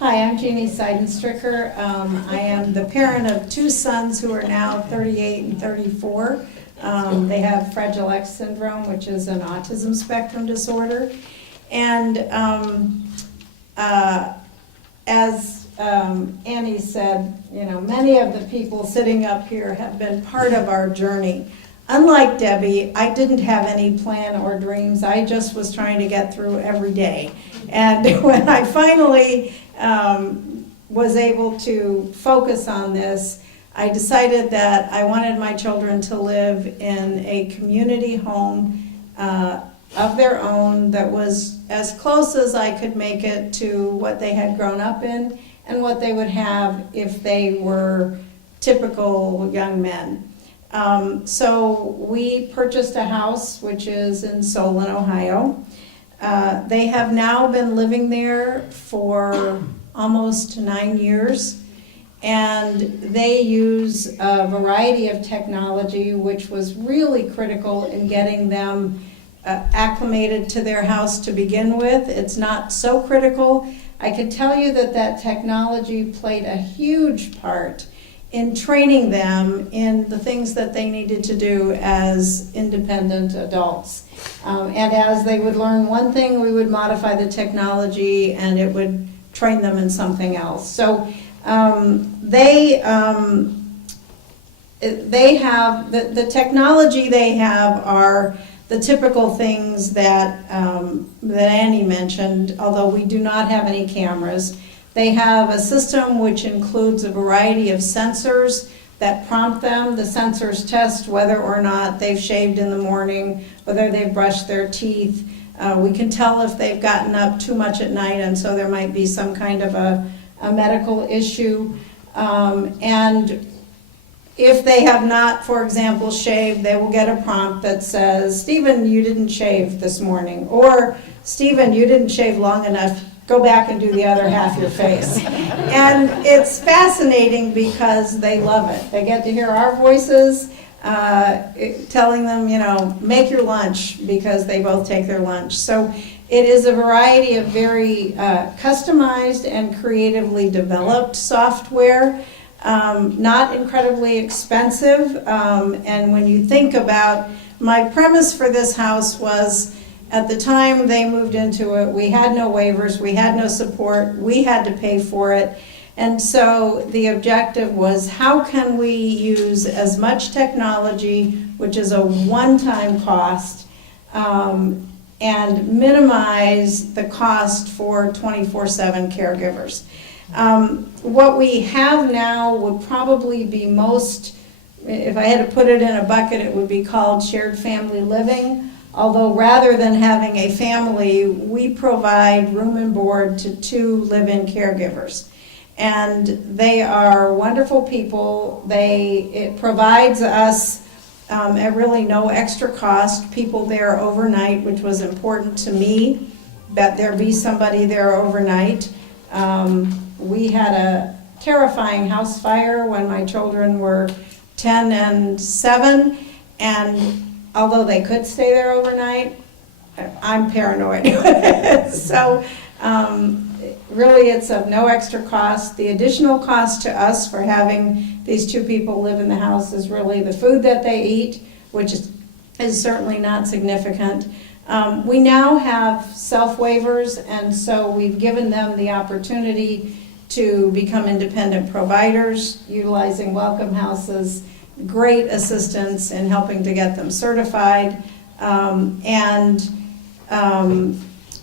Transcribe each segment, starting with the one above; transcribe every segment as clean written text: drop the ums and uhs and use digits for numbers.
Hi, I'm Jeanne Seidenstricker. I am the parent of two sons who are now 38 and 34. They have Fragile X syndrome, which is an autism spectrum disorder. And as Annie said, you know, many of the people sitting up here have been part of our journey. Unlike Debbie, I didn't have any plan or dreams. I just was trying to get through every day. And when I finally was able to focus on this, I decided that I wanted my children to live in a community home of their own that was as close as I could make it to what they had grown up in and what they would have if they were typical young men. So we purchased a house which is in Solon, Ohio. They have now been living there for almost 9 years, and they use a variety of technology which was really critical in getting them acclimated to their house to begin with. It's not so critical. I can tell you that that technology played a huge part in training them in the things that they needed to do as independent adults. And as they would learn one thing, we would modify the technology and it would train them in something else. So they have, the technology they have are the typical things that, that Annie mentioned, although we do not have any cameras. They have a system which includes a variety of sensors that prompt them. The sensors test whether or not they've shaved in the morning, whether they've brushed their teeth. We can tell if they've gotten up too much at night, and so there might be some kind of a medical issue. And if they have not, for example, shaved, they will get a prompt that says, "Stephen, you didn't shave this morning," or "Stephen, you didn't shave long enough. Go back and do the other half of your face." And it's fascinating because they love it. They get to hear our voices telling them, you know, make your lunch, because they both take their lunch. So it is a variety of very customized and creatively developed software, not incredibly expensive. And when you think about, my premise for this house was, at the time they moved into it, we had no waivers, we had no support, we had to pay for it. And so the objective was, how can we use as much technology, which is a one-time cost, and minimize the cost for 24/7 caregivers. What we have now would probably be most, if I had to put it in a bucket, it would be called shared family living. Although rather than having a family, we provide room and board to 2 live-in caregivers. And they are wonderful people. It provides us at really no extra cost people there overnight, which was important to me, that there be somebody there overnight. We had a terrifying house fire when my children were 10 and 7, and although they could stay there overnight, I'm paranoid. So really it's of no extra cost. The additional cost to us for having these 2 people live in the house is really the food that they eat, which is certainly not significant. We now have self-waivers, and so we've given them the opportunity to become independent providers, utilizing Welcome House's great assistance in helping to get them certified, and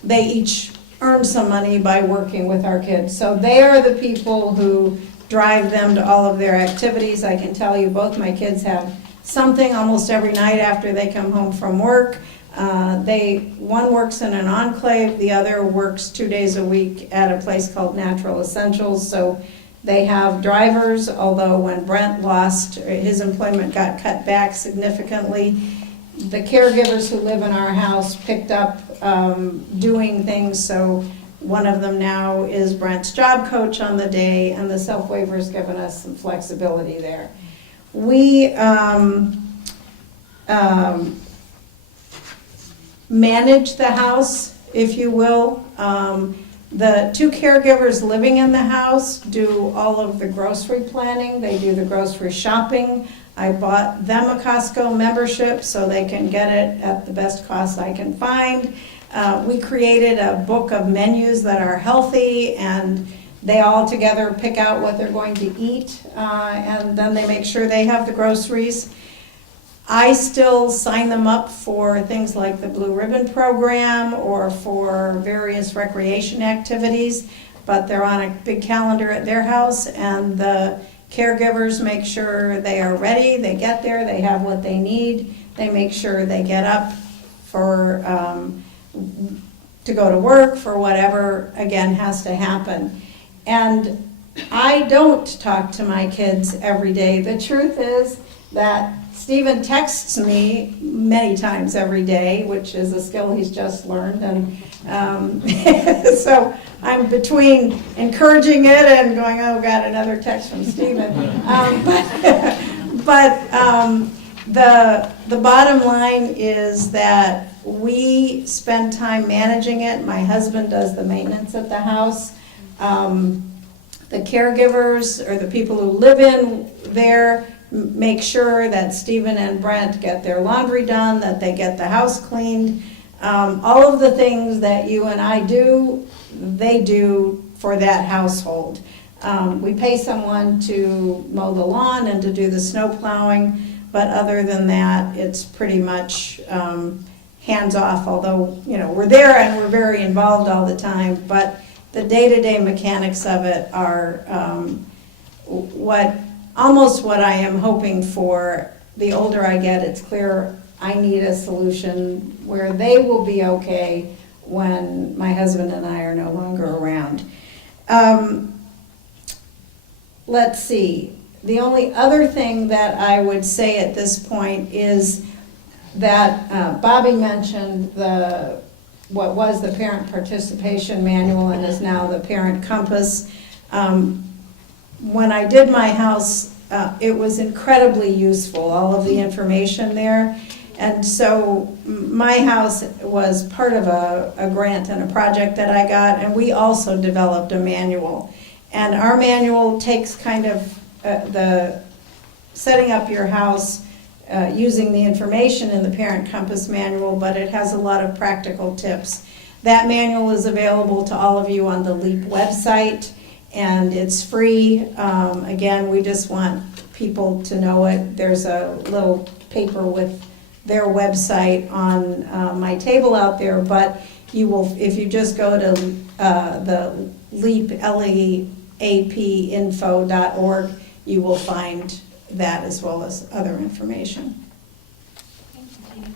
they each earn some money by working with our kids. So they are the people who drive them to all of their activities. I can tell you both my kids have something almost every night after they come home from work. One works in an enclave, the other works 2 days a week at a place called Natural Essentials. So they have drivers, although when Brent lost, his employment got cut back significantly. The caregivers who live in our house picked up doing things, so one of them now is Brent's job coach on the day, and the self-waiver has given us some flexibility there. We manage the house, if you will. The 2 caregivers living in the house do all of the grocery planning. They do the grocery shopping. I bought them a Costco membership so they can get it at the best cost I can find. We created a book of menus that are healthy, and they all together pick out what they're going to eat, and then they make sure they have the groceries. I still sign them up for things like the Blue Ribbon Program or for various recreation activities, but they're on a big calendar at their house, and the caregivers make sure they are ready, they get there, they have what they need, they make sure they get up for to go to work, for whatever, again, has to happen. And I don't talk to my kids every day. The truth is that Stephen texts me many times every day, which is a skill he's just learned, and so I'm between encouraging it and going, oh, got another text from Stephen. The bottom line is that we spend time managing it. My husband does the maintenance at the house. The caregivers, or the people who live in there, make sure that Stephen and Brent get their laundry done, that they get the house cleaned. All of the things that you and I do, they do for that household. We pay someone to mow the lawn and to do the snow plowing, but other than that, it's pretty much hands off, although, you know, we're there and we're very involved all the time, but the day-to-day mechanics of it are almost what I am hoping for. The older I get, it's clear I need a solution where they will be okay when my husband and I are no longer around. Let's see. The only other thing that I would say at this point is that Bobby mentioned what was the Parent Participation Manual and is now the Parent Compass. When I did my house, it was incredibly useful, all of the information there. And so my house was part of a grant and a project that I got, and we also developed a manual. And our manual takes kind of the setting up your house using the information in the Parent Compass Manual, but it has a lot of practical tips. That manual is available to all of you on the LEAP website, and it's free. Again, we just want people to know it. There's a little paper with their website on my table out there, but you will, if you just go to the LEAP, L-E-A-P info.org, you will find that as well as other information. Thank you, Jeanne.